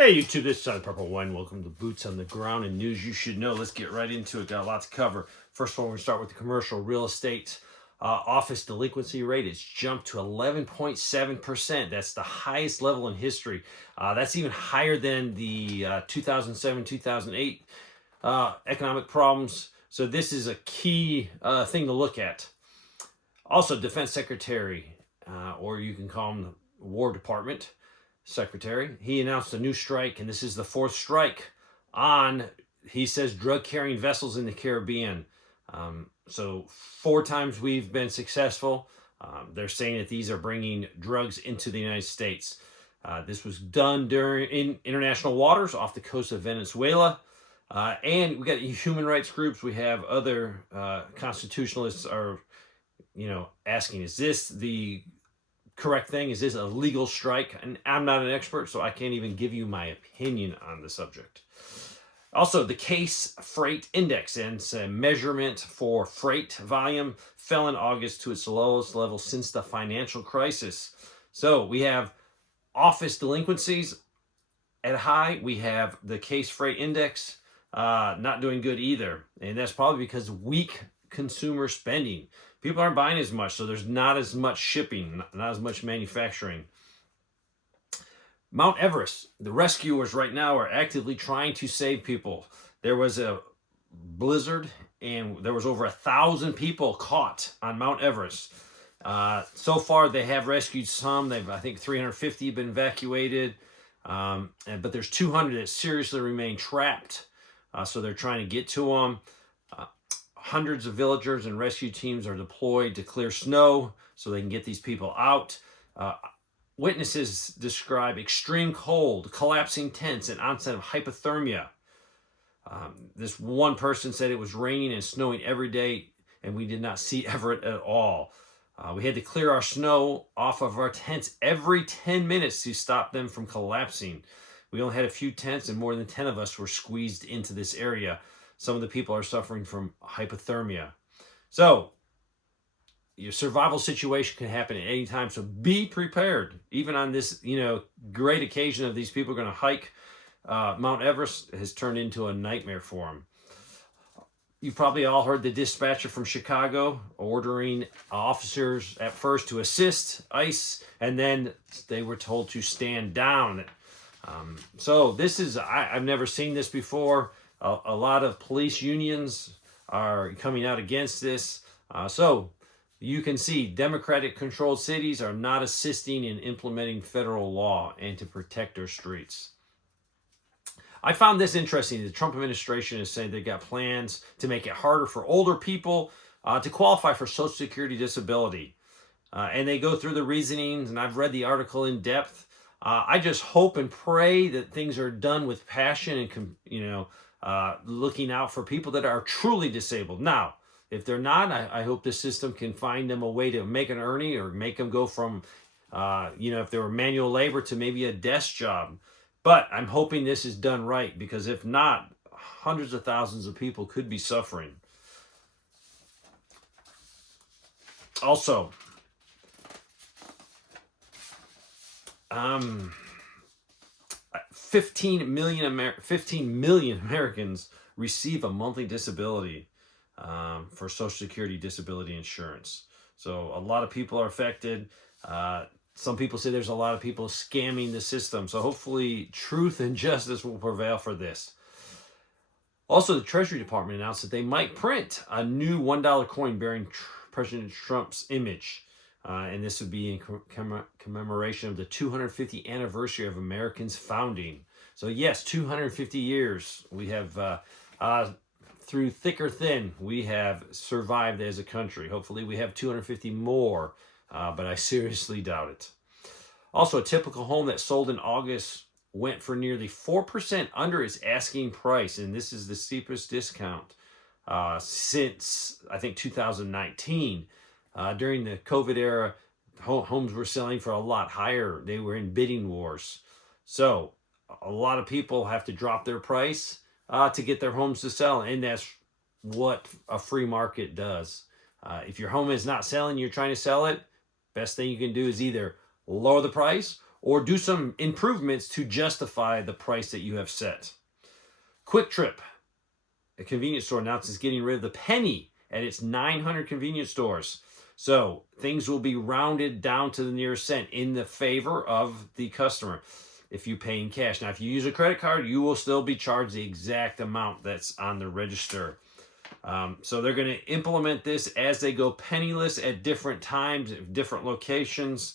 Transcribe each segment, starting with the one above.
Hey YouTube, this is John Purple Wine. Welcome to Boots on the Ground and news you should know. Let's get right into it. Got a lot to cover. First of all, we're going to start with the commercial real estate office delinquency rate. It's jumped to 11.7%. That's the highest level in history. That's even higher than the 2007-2008 economic problems. So this is a key thing to look at. Also, Defense Secretary, or you can call him the War Department Secretary, he announced a new strike, and this is the fourth strike on, he says, drug-carrying vessels in the Caribbean. So 4 times we've been successful. They're saying that these are bringing drugs into the United States. This was done in international waters off the coast of Venezuela. And we got human rights groups. We have other constitutionalists are, asking, is this the correct thing? Is this a legal strike? And I'm not an expert, so I can't even give you my opinion on the subject. Also, the Case Freight Index, and it's a measurement for freight volume, fell in August to its lowest level since the financial crisis. So we have office delinquencies at high. We have the Case Freight Index not doing good either. And that's probably because of weak consumer spending. People aren't buying as much, so there's not as much shipping, not as much manufacturing. Mount Everest, the rescuers right now are actively trying to save people. There was a blizzard, and there was over 1,000 people caught on Mount Everest. So far, they have rescued some. I think 350 have been evacuated, but there's 200 that seriously remain trapped. So they're trying to get to them. Hundreds of villagers and rescue teams are deployed to clear snow so they can get these people out. Witnesses describe extreme cold, collapsing tents, and onset of hypothermia. This one person said it was raining and snowing every day, and we did not see Everett at all. We had to clear our snow off of our tents every 10 minutes to stop them from collapsing. We only had a few tents, and more than 10 of us were squeezed into this area. Some of the people are suffering from hypothermia. So your survival situation can happen at any time. So be prepared. Even on this, great occasion of these people going to hike, Mount Everest has turned into a nightmare for them. You've probably all heard the dispatcher from Chicago ordering officers at first to assist ICE, and then they were told to stand down. So this is, I've never seen this before. A lot of police unions are coming out against this. So you can see Democratic-controlled cities are not assisting in implementing federal law and to protect our streets. I found this interesting. The Trump administration is saying they got plans to make it harder for older people to qualify for Social Security disability. And they go through the reasonings, and I've read the article in depth. I just hope and pray that things are done with passion and, looking out for people that are truly disabled. Now, if they're not, I hope the system can find them a way to make an earning or make them go from, if they were manual labor to maybe a desk job. But I'm hoping this is done right, because if not, hundreds of thousands of people could be suffering. Also, 15 million Americans receive a monthly disability for Social Security disability insurance. So a lot of people are affected. Some people say there's a lot of people scamming the system. So hopefully truth and justice will prevail for this. Also, the Treasury Department announced that they might print a new $1 coin bearing President Trump's image. And this would be in commemoration of the 250th anniversary of Americans' founding. So yes, 250 years. We have, through thick or thin, we have survived as a country. Hopefully we have 250 more, but I seriously doubt it. Also, a typical home that sold in August went for nearly 4% under its asking price. And this is the steepest discount since, I think, 2019. During the COVID era, homes were selling for a lot higher. They were in bidding wars. So a lot of people have to drop their price to get their homes to sell. And that's what a free market does. If your home is not selling, you're trying to sell it, best thing you can do is either lower the price or do some improvements to justify the price that you have set. Quick Trip, a convenience store, announces getting rid of the penny at its 900 convenience stores. So things will be rounded down to the nearest cent in the favor of the customer if you pay in cash. Now, if you use a credit card, you will still be charged the exact amount that's on the register. So they're going to implement this as they go penniless at different times, at different locations.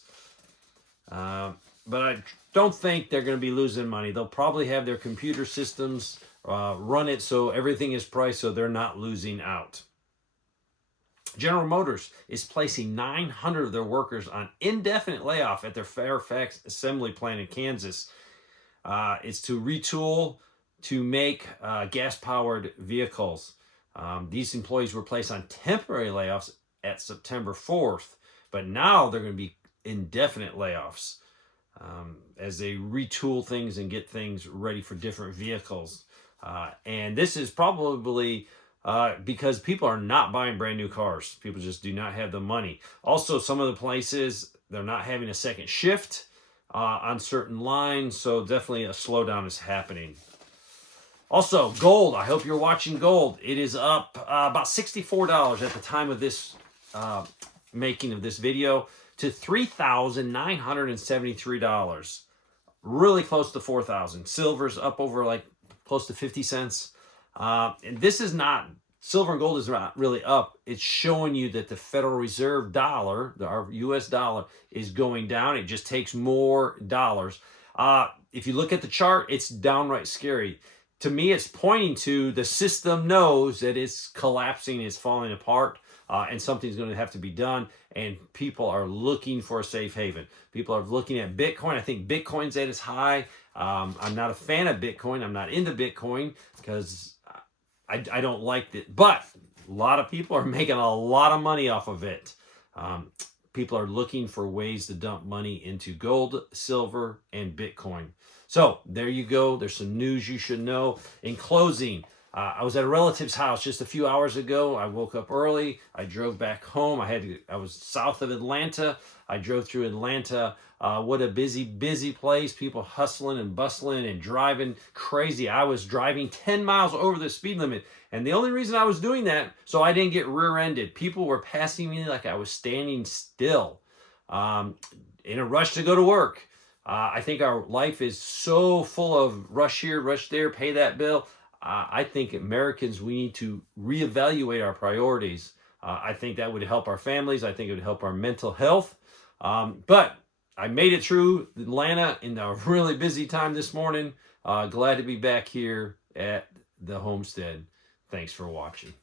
But I don't think they're going to be losing money. They'll probably have their computer systems run it so everything is priced so they're not losing out. General Motors is placing 900 of their workers on indefinite layoff at their Fairfax assembly plant in Kansas. It's to retool to make gas-powered vehicles. These employees were placed on temporary layoffs at September 4th, but now they're going to be indefinite layoffs as they retool things and get things ready for different vehicles. And this is probably because people are not buying brand new cars. People just do not have the money. Also, some of the places, they're not having a second shift on certain lines, so definitely a slowdown is happening. Also, gold. I hope you're watching gold. It is up about $64 at the time of this making of this video to $3,973. Really close to $4,000. Silver's up over like close to 50 cents. And this is not, silver and gold is not really up. It's showing you that the Federal Reserve dollar, our US dollar, is going down. It just takes more dollars. If you look at the chart, it's downright scary. To me, it's pointing to the system knows that it's collapsing, it's falling apart, and something's going to have to be done, and people are looking for a safe haven. People are looking at Bitcoin. I think Bitcoin's at its high. I'm not a fan of Bitcoin. I'm not into Bitcoin because I don't like it. But a lot of people are making a lot of money off of it. People are looking for ways to dump money into gold, silver, and Bitcoin. So there you go. There's some news you should know. In closing, I was at a relative's house just a few hours ago. I woke up early. I drove back home. I was south of Atlanta. I drove through Atlanta. What a busy place. People hustling and bustling and driving crazy. I was driving 10 miles over the speed limit. And the only reason I was doing that, so I didn't get rear-ended. People were passing me like I was standing still in a rush to go to work. I think our life is so full of rush here, rush there, pay that bill. I think Americans, we need to reevaluate our priorities. I think that would help our families. I think it would help our mental health. But I made it through Atlanta in a really busy time this morning. Glad to be back here at the homestead. Thanks for watching.